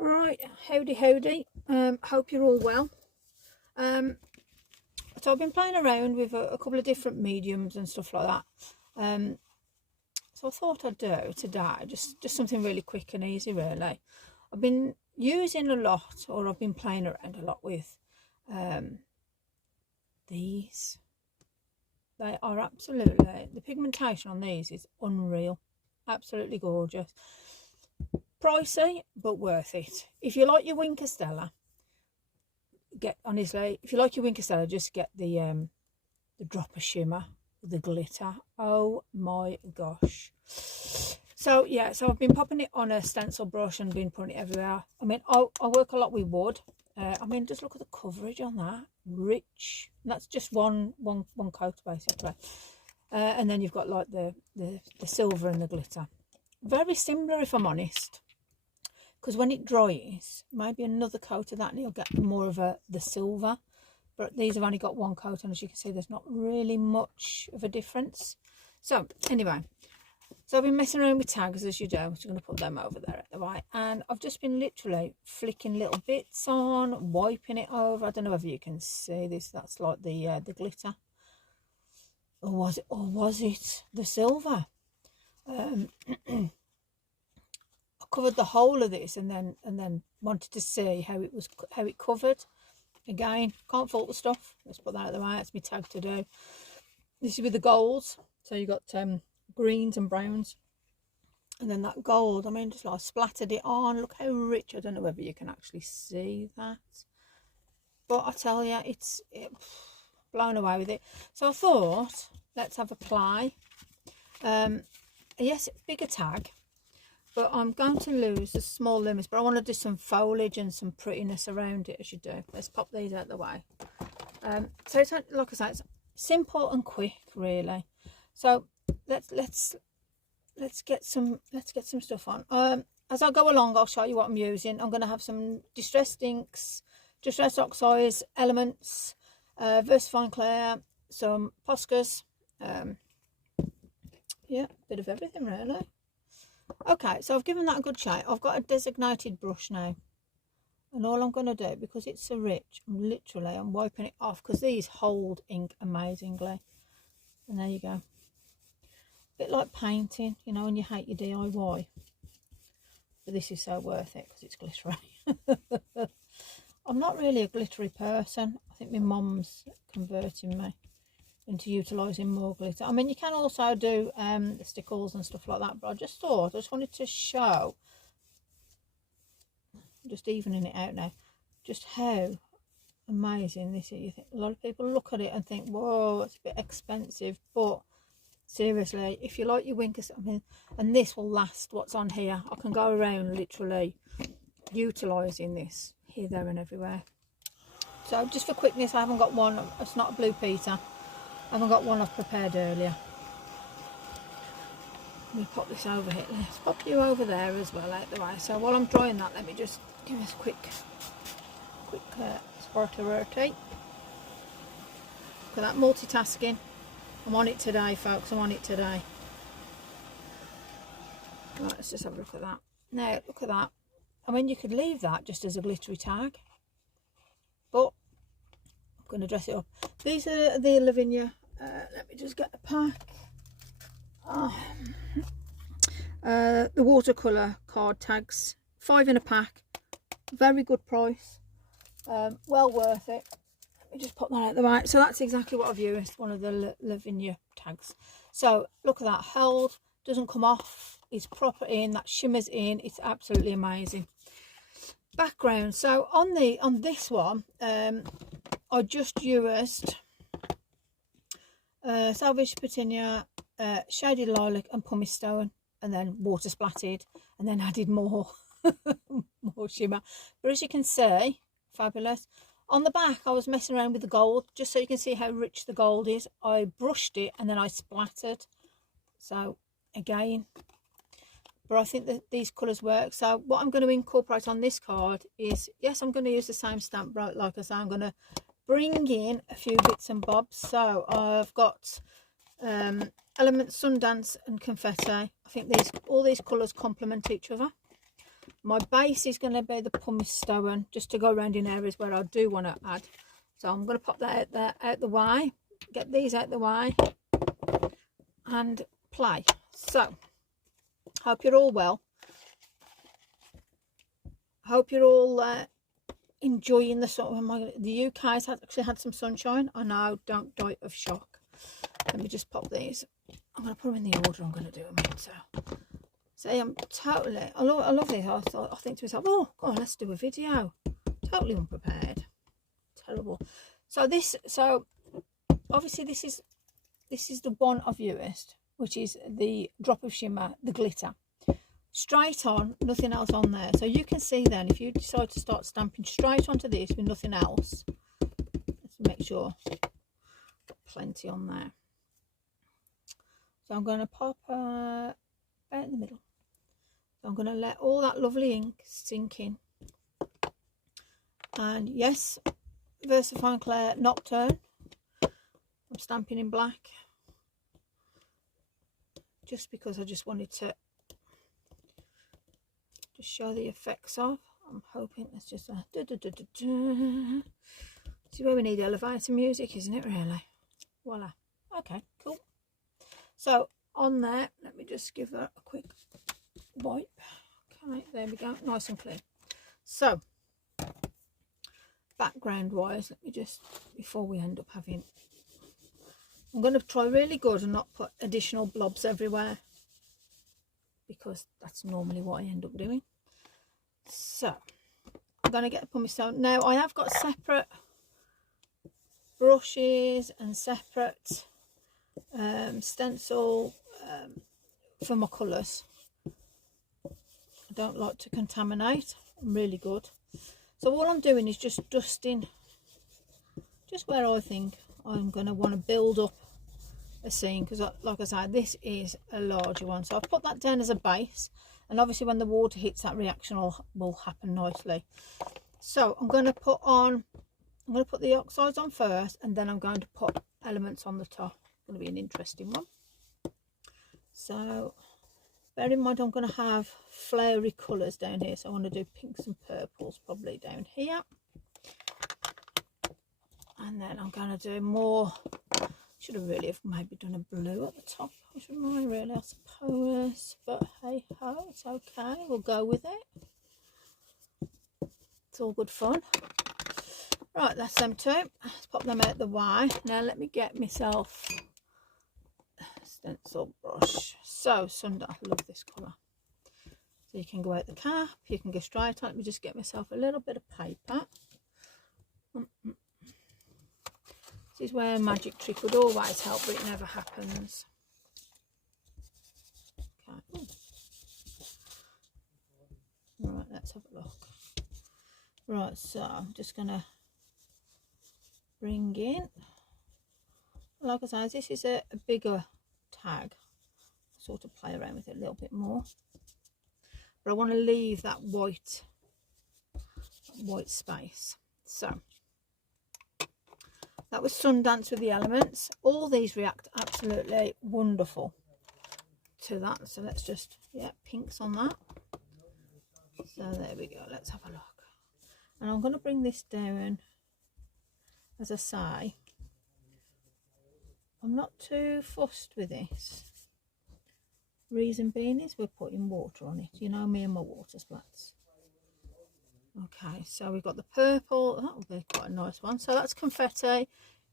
Right, howdy. Hope you're all well. So I've been playing around with a couple of different mediums and stuff like that. So I thought I'd do today just something really quick and easy. Really, I've been using a lot, or I've been playing around a lot with these. They are absolutely, the pigmentation on these is unreal, absolutely gorgeous. Pricey but worth it. If you like your Wink Stella, if you like your Wink Stella, just get the drop of shimmer, the glitter. Oh my gosh. So yeah, so I've been popping it on a stencil brush and been putting it everywhere. I mean, I work a lot with wood. I mean, just look at the coverage on that. Rich. And that's just one coat basically. And then you've got like the silver and the glitter. Very similar, if I'm honest, because when it dries, maybe another coat of that and you'll get more of the silver. But these have only got one coat, and as you can see, there's not really much of a difference. So anyway, so I've been messing around with tags, as you do. I'm just going to put them over there at the right, and I've just been literally flicking little bits on, wiping it over. I don't know whether you can see this. That's like the glitter, or was it the silver? I covered the whole of this and then wanted to see how it covered. Again, can't fault the stuff. Let's put that out the way. It's my tag to do. This is with the golds. So you got greens and browns, and then that gold. I mean, just like splattered it on. Look how rich. I don't know whether you can actually see that, but I tell you, it's blown away with it. So I thought, let's have a play. Yes, bigger tag, but I'm going to lose the small limits, but I want to do some foliage and some prettiness around it, as you do. Let's pop these out the way. So it's, like I say, it's simple and quick, really. So let's get some stuff on. As I go along, I'll show you what I'm using. I'm going to have some distressed inks, distressed oxides, elements, VersaFine Clear, some Poscas. Yeah, a bit of everything really. Okay, so I've given that a good shake. I've got a designated brush now, and all I'm going to do, because it's so rich, I'm wiping it off, because these hold ink amazingly. And there you go. A bit like painting, you know, when you hate your DIY, but this is so worth it because it's glittery. I'm not really a glittery person. I think my mum's converting me into utilising more glitter. I mean, you can also do the stickles and stuff like that, but I just wanted to show, just evening it out now, just how amazing this is. You think, a lot of people look at it and think, whoa, it's a bit expensive, but seriously, if you like your Winkers, I mean, and this will last. What's on here, I can go around literally utilising this here, there and everywhere. So just for quickness, I haven't got one, it's not a Blue Peter, I haven't got one I've prepared earlier. Let me pop this over here. Let's pop you over there as well out the way. So while I'm drying that, let me just give us a quick sporty. Look at that, multitasking. I'm on it today, folks. I'm on it today. Right, let's just have a look at that. Now, look at that. I mean, you could leave that just as a glittery tag, but I'm going to dress it up. These are the Lavinia. Let me just get a pack. The watercolour card tags, 5 in a pack. Very good price. Well worth it. Let me just pop that out the way. So that's exactly what I've used, one of the Lavinia tags. So look at that, held, doesn't come off, it's proper in, that shimmers in, it's absolutely amazing. Background, so on this one, I just used Salvage Petunia, Shaded Lilac and Pumice Stone, and then water splattered, and then added more more shimmer. But as you can see, fabulous. On the back, I was messing around with the gold, just so you can see how rich the gold is. I brushed it and then I splattered. So again, but I think that these colours work. So what I'm going to incorporate on this card is, yes, I'm going to use the same stamp, right? Like I say, I'm going to bring in a few bits and bobs. So I've got Elements, Sundance and Confetti. I think all these colours complement each other. my base is going to be the pumice stone, just to go around in areas where I do want to add. So I'm going to pop that out there, out the way, get these out the way, and play. So hope you're all well. Hope you're all enjoying the sun. The UK has actually had some sunshine. I know, don't die of shock. Let me just pop these. I'm going to put them in the order I'm going to do them in. So see, I'm totally, I love this. I think to myself, oh god, let's do a video. Totally unprepared. Terrible. So obviously this is the one I've used, which is the drop of shimmer, the glitter. Straight on, nothing else on there. So you can see then, if you decide to start stamping straight onto this with nothing else, let's make sure got plenty on there. So I'm going to pop about in the middle. So I'm going to let all that lovely ink sink in. And yes, VersaFine Claire Nocturne. I'm stamping in black, just because I just wanted to just show the effects of. I'm hoping it's just a See where we need elevator music, isn't it really? Voila. Okay, cool. So on there, let me just give that a quick wipe. Okay, there we go, nice and clean. So background wise, let me just, before we end up having, I'm going to try really good and not put additional blobs everywhere, because that's normally what I end up doing. So I'm going to get the pumice stone. Now I have got separate brushes and separate stencil for my colours. I don't like to contaminate. I'm really good. So all I'm doing is just dusting just where I think I'm going to want to build up a scene, because like I said, this is a larger one. So I've put that down as a base, and obviously when the water hits, that reaction will happen nicely. So I'm going to put the oxides on first, and then I'm going to put elements on the top. It's going to be an interesting one. So bear in mind, I'm going to have flowery colours down here, so I want to do pinks and purples probably down here, and then I'm going to do more. Should have really have maybe done a blue at the top. I shouldn't mind really, I suppose, but hey ho, it's okay, we'll go with it. It's all good fun. Right, that's them two. Let's pop them out the way. Now let me get myself a stencil brush. So Sunday, I love this colour. So you can go out the cap, you can go straight on. Let me just get myself a little bit of paper. This is where a magic trick would always help, but it never happens. Okay. Right, let's have a look. Right, so I'm just going to bring in, like I said, this is a bigger tag. Sort of play around with it a little bit more. But I want to leave that white space. So that was Sundance with the elements. All these react absolutely wonderful to that. So let's just, yeah, pinks on that. So there we go. Let's have a look. And I'm going to bring this down, as I say. I'm not too fussed with this. Reason being is we're putting water on it. You know me and my water splats. Okay, so we've got the purple. That will be quite a nice one. So that's confetti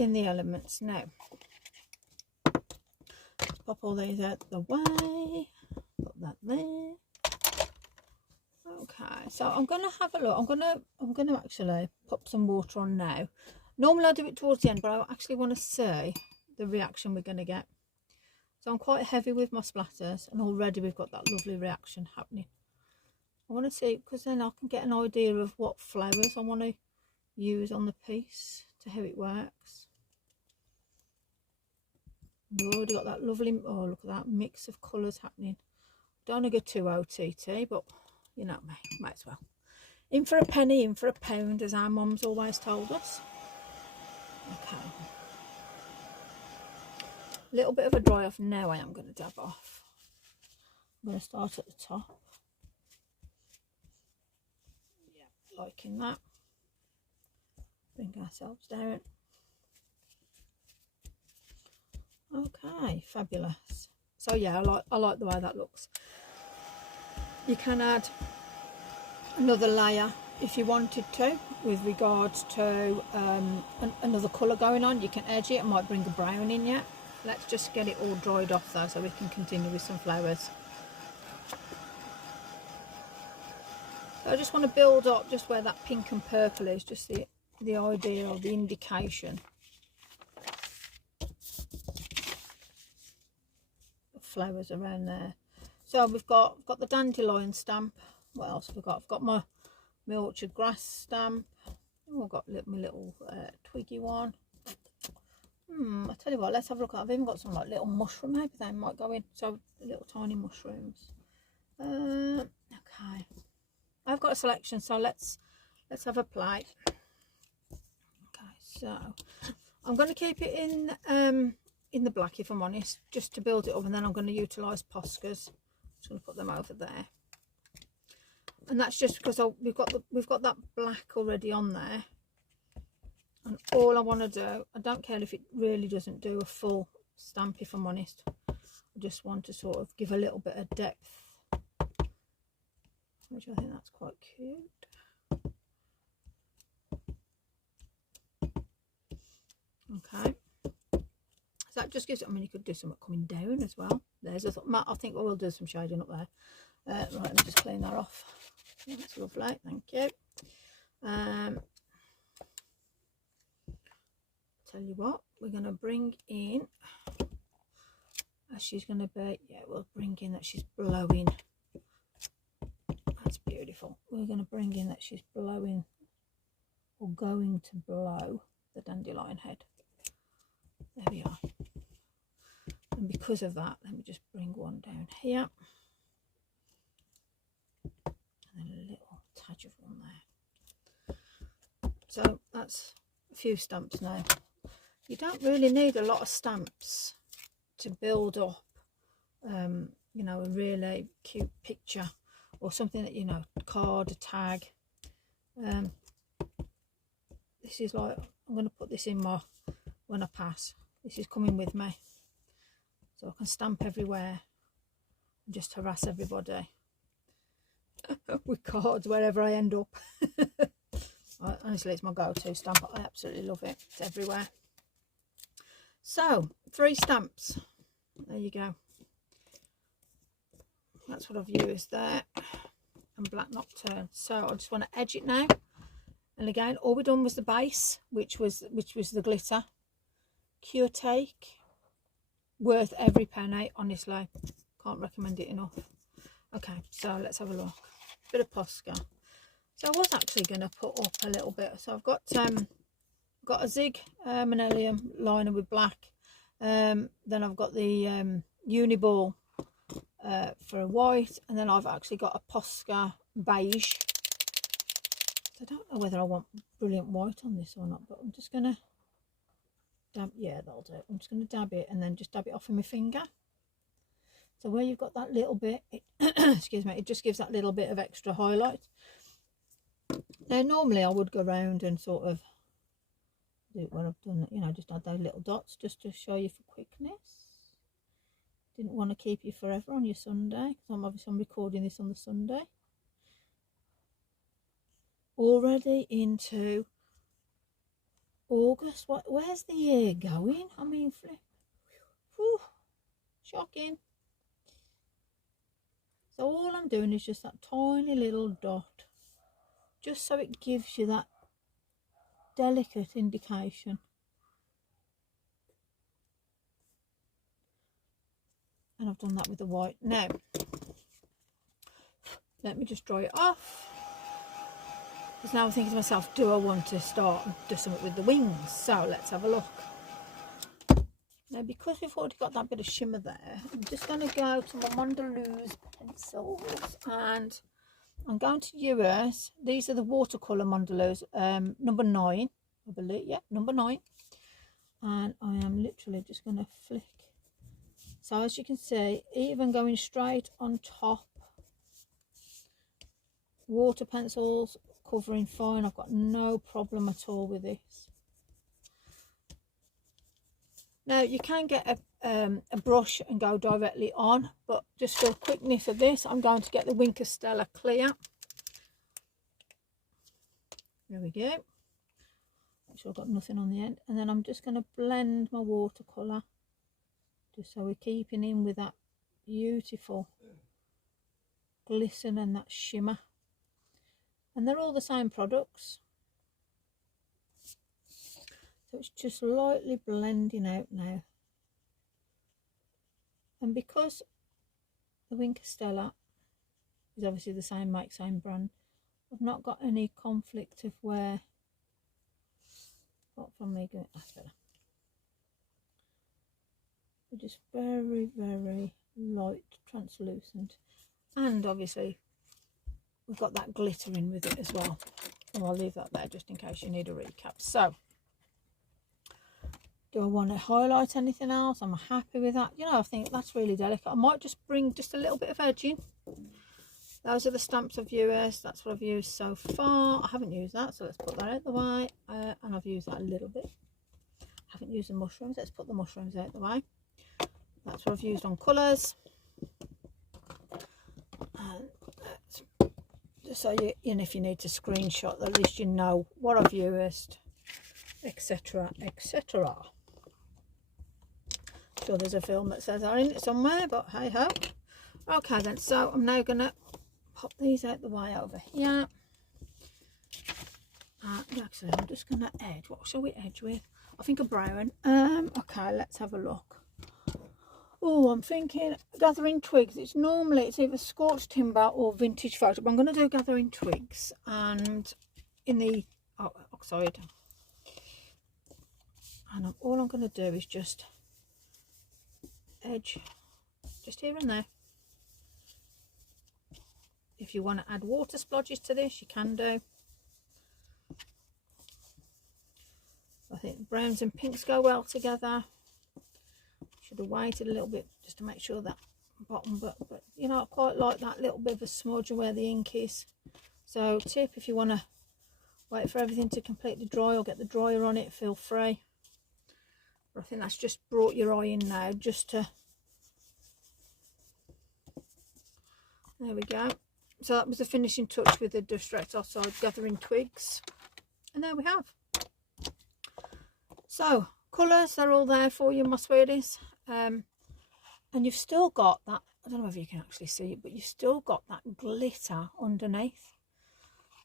in the elements. Now, let's pop all these out the way. Put that there. Okay, so I'm going to have a look. I'm going to actually pop some water on now. Normally I do it towards the end, but I actually want to see the reaction we're going to get. So I'm quite heavy with my splatters, and already we've got that lovely reaction happening. I want to see, because then I can get an idea of what flowers I want to use on the piece to how it works. We've already got that lovely, oh look at that mix of colours happening. Don't want to go too OTT, but you know me, might as well. In for a penny, in for a pound, as our mums always told us. Okay. A little bit of a dry off now. I am going to dab off. I'm going to start at the top. liking that. Bring ourselves down. Okay, fabulous. So yeah, I like the way that looks. You can add another layer if you wanted to, with regards to another colour going on. You can edge it. I might bring a brown in yet. Let's just get it all dried off though, so we can continue with some flowers. So I just want to build up just where that pink and purple is, just the idea or the indication of flowers around there. So we've got the dandelion stamp. What else have we got? I've got my orchard grass stamp. Oh, I've got my little twiggy one. I tell you what, let's have a look at. I've even got some like little mushroom. Maybe they might go in. So little tiny mushrooms. Okay, I've got a selection. So let's have a play. Okay, so I'm going to keep it in the black, if I'm honest, just to build it up, and then I'm going to utilise Poscas. I'm just going to put them over there, and that's just because we've got that black already on there. And all I want to do, I don't care if it really doesn't do a full stamp, if I'm honest. I just want to sort of give a little bit of depth, which I think that's quite cute. Okay, so that just gives it. I mean, you could do something coming down as well. There's a thought. I think we'll do some shading up there. Right, let me just clean that off. That's lovely, thank you. Tell you what, we're going to bring in, she's going to be, yeah, we'll bring in that she's blowing. That's beautiful. We're going to bring in that she's blowing, or going to blow, the dandelion head. There we are. And because of that, let me just bring one down here, and then a little touch of one there. So that's a few stamps now. You don't really need a lot of stamps to build up, you know, a really cute picture or something that, you know, card, a tag. This is like, I'm going to put this in my, when I pass, this is coming with me, so I can stamp everywhere and just harass everybody with cards wherever I end up. Honestly, it's my go-to stamp. I absolutely love it. It's everywhere. So 3 stamps, there you go. That's what I've used there, and Black Nocturne. So I just want to edge it now, and again, all we done was the base, which was the glitter. Kuretake, worth every penny, honestly, can't recommend it enough. Okay, so let's have a look. Bit of Posca. So I was actually going to put up a little bit. So I've got a Zig Manelium liner with black. Then I've got the Uniball for a white, and then I've actually got a Posca beige. I don't know whether I want brilliant white on this or not, but I'm just going to dab. Yeah, that'll do. I'm just going to dab it and then just dab it off with my finger. So where you've got that little bit, excuse me, it just gives that little bit of extra highlight. Now normally I would go around and sort of do it when I've done it, you know, just add those little dots just to show you for quickness. Didn't want to keep you forever on your Sunday, because I'm recording this on the Sunday. Already into August. Where's the year going? I mean, flip. Whew, shocking. So all I'm doing is just that tiny little dot, just so it gives you that delicate indication. And I've done that with the white. Now, let me just dry it off. Because now I'm thinking to myself, do I want to start and do something with the wings? So let's have a look. Now, because we've already got that bit of shimmer there, I'm just going to go to my Mondelez pencils, and I'm going to use, these are the watercolour Mondelez, number 9, I believe, yeah, number 9. And I am literally just going to flick. So as you can see, even going straight on top, water pencils, covering fine. I've got no problem at all with this. Now you can get a brush and go directly on, but just for the quickness of this, I'm going to get the Wink of Stella Clear. There we go. Make sure I've got nothing on the end, and then I'm just going to blend my watercolour, just so we're keeping in with that beautiful glisten and that shimmer. And they're all the same products. So it's just lightly blending out now. And because the Wink of Stella is obviously the same make, same brand, I've not got any conflict of where, apart from me going, that's better. They're just very, very light, translucent. And obviously we've got that glitter in with it as well. And I'll leave that there just in case you need a recap. So, do I want to highlight anything else? I'm happy with that. You know, I think that's really delicate. I might just bring just a little bit of edging. Those are the stamps I've used. That's what I've used so far. I haven't used that, so let's put that out the way. And I've used that a little bit. I haven't used the mushrooms. Let's put the mushrooms out the way. That's what I've used on colours. And just so you know, if you need to screenshot, at least you know what I've used, etc., etc. Sure, there's a film that says that in it somewhere, but hey ho. Okay then, so I'm now gonna pop these out the way over here. Actually, I'm just gonna edge. What shall we edge with? I think a brown. Okay, let's have a look. Oh, I'm thinking Gathering Twigs. It's either Scorched Timber or Vintage Photo, but I'm going to do Gathering Twigs, and in the oxide. And all I'm going to do is just edge just here and there. If you want to add water splodges to this, you can do. I think browns and pinks go well together. Should have waited a little bit just to make sure that bottom, but you know, I quite like that little bit of a smudge where the ink is. So tip, if you want to wait for everything to completely dry or get the dryer on it, feel free. But I think that's just brought your eye in now, just to, there we go. So that was the finishing touch with the Direct Offside Gathering Twigs, and there we have. So colours, they're all there for you, my sweeties. And you've still got that, I don't know if you can actually see it, but you've still got that glitter underneath.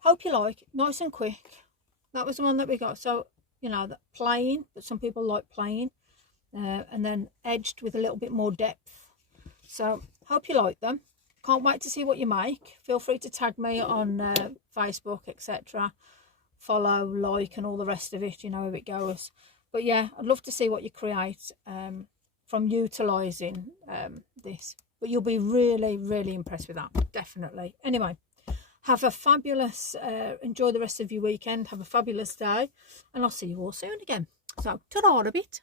Hope you like it. Nice and quick. That was the one that we got. So, you know, that plain, but some people like plain, and then edged with a little bit more depth. So hope you like them. Can't wait to see what you make. Feel free to tag me on Facebook, etc. Follow, like, and all the rest of it. You know how it goes. But yeah, I'd love to see what you create from utilising this. But you'll be really, really impressed with that, definitely. Anyway, have a fabulous, enjoy the rest of your weekend. Have a fabulous day. And I'll see you all soon again. So, ta-da a bit.